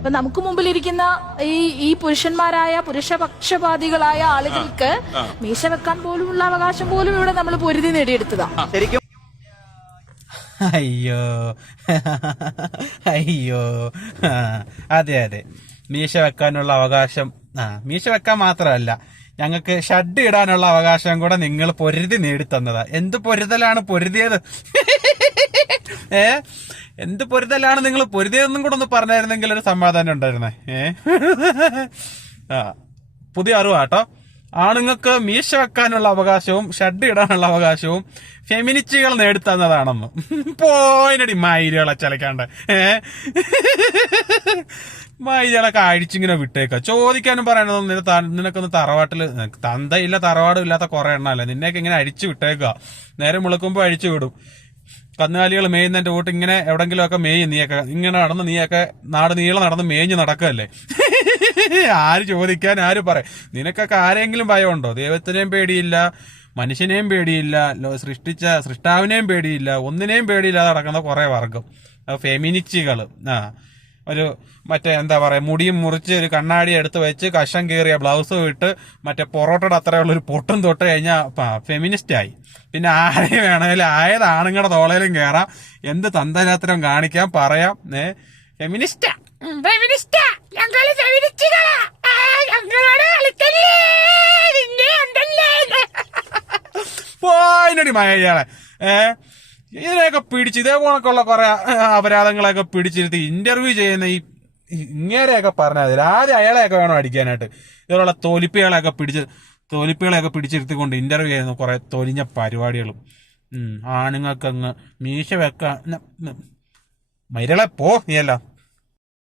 അപ്പൊ നമുക്ക് മുമ്പിലിരിക്കുന്ന ഈ പുരുഷന്മാരായ പുരുഷപക്ഷപാതികളായ ആളുകൾക്ക് മീശ വെക്കാൻ പോലുമുള്ള അവകാശം പോലും ഇവിടെ നമ്മൾ പൊരുതി നേടിയെടുത്തതാ. ശരിക്കും അയ്യോ അയ്യോ അതെ അതെ, മീശ വെക്കാനുള്ള അവകാശം മീശ വെക്കാൻ മാത്രമല്ല, ഞങ്ങൾക്ക് ഷഡ് ഇടാനുള്ള അവകാശം കൂടെ നിങ്ങൾ പൊരുതി നേടിത്തന്നതാ. എന്ത് പൊരുതലാണ് പൊരുതിയത്? എന്ത് പൊരുതലാണ് നിങ്ങൾ പൊരുതിയതെന്നും കൂടെ ഒന്ന് പറഞ്ഞായിരുന്നെങ്കിൽ ഒരു സമാധാനം ഉണ്ടായിരുന്നേ. പുതിയ അറിവാട്ടോ. ആണുങ്ങൾക്ക് മീശ വെക്കാനുള്ള അവകാശവും ഷഡ് ഇടാനുള്ള അവകാശവും ഫെമിനിസ്റ്റുകൾ നേടിത്തന്നതാണെന്ന്. പോയിനടി മൈലുകളെ ചലക്കാണ്ട് മൈലുകളൊക്കെ അഴിച്ചിങ്ങനെ വിട്ടേക്ക. ചോദിക്കാനും പറയണതൊന്നും നിനക്കൊന്ന് തറവാട്ടില് തന്തയില്ല തറവാടും ഇല്ലാത്ത കുറെ എണ്ണല്ലേ, നിന്നെയൊക്കെ ഇങ്ങനെ അഴിച്ചു വിട്ടേക്കുക. നേരെ മുളക്കുമ്പോ അഴിച്ചു വിടും. കന്നുകാലികൾ മേയുന്നതിന്റെ കൂട്ട് ഇങ്ങനെ എവിടെങ്കിലും ഒക്കെ മേയും. നീയൊക്കെ ഇങ്ങനെ നടന്ന് നീയൊക്കെ നാട് നീളം നടന്ന് മേഞ്ഞ് നടക്കല്ലേ. ആര് ചോദിക്കാൻ ആര് പറയും? നിനക്കൊക്കെ ആരെങ്കിലും ഭയമുണ്ടോ? ദൈവത്തിനെയും പേടിയില്ല, മനുഷ്യനെയും പേടിയില്ല, സൃഷ്ടിച്ച സൃഷ്ടാവിനെയും പേടിയില്ല, ഒന്നിനെയും പേടിയില്ലാതെ നടക്കുന്ന കുറെ വർഗം ഫെമിനിസ്റ്റുകള്. ഒരു മറ്റേ എന്താ പറയാ, മുടിയും മുറിച്ച് ഒരു കണ്ണാടി എടുത്ത് വെച്ച് കഷം കീറിയ ബ്ലൗസും ഇട്ട് മറ്റേ പൊറോട്ടയുടെ അത്രയുള്ള ഒരു പൊട്ടും തൊട്ട് കഴിഞ്ഞാൽ ഫെമിനിസ്റ്റ് ആയി. പിന്നെ ആരെ വേണേലും ആയത് ആണുങ്ങളുടെ തോളയിലും കയറാം, എന്ത് തന്തരാത്രം കാണിക്കാം, പറയാം. ഫെമിനിസ്റ്റാ പോയിനടി മഴയാളെ. ഇതിനെയൊക്കെ പിടിച്ച് ഇതേപോലൊക്കെയുള്ള കുറെ അപരാധങ്ങളെയൊക്കെ പിടിച്ചിരുത്തി ഇന്റർവ്യൂ ചെയ്യുന്ന ഈ ഇങ്ങനെയൊക്കെ പറഞ്ഞാൽ ആദ്യം അയാളെയൊക്കെ വേണം അടിക്കാനായിട്ട്. ഇതുപോലുള്ള തോലിപ്പികളെയൊക്കെ പിടിച്ചിരുത്തിക്കൊണ്ട് ഇന്റർവ്യൂ ചെയ്യുന്ന കുറെ തൊലിഞ്ഞ പരിപാടികളും. ആണുങ്ങൾക്കങ്ങ് മീശ വെക്കാൻ മൈരളെ പോ നീയല്ല.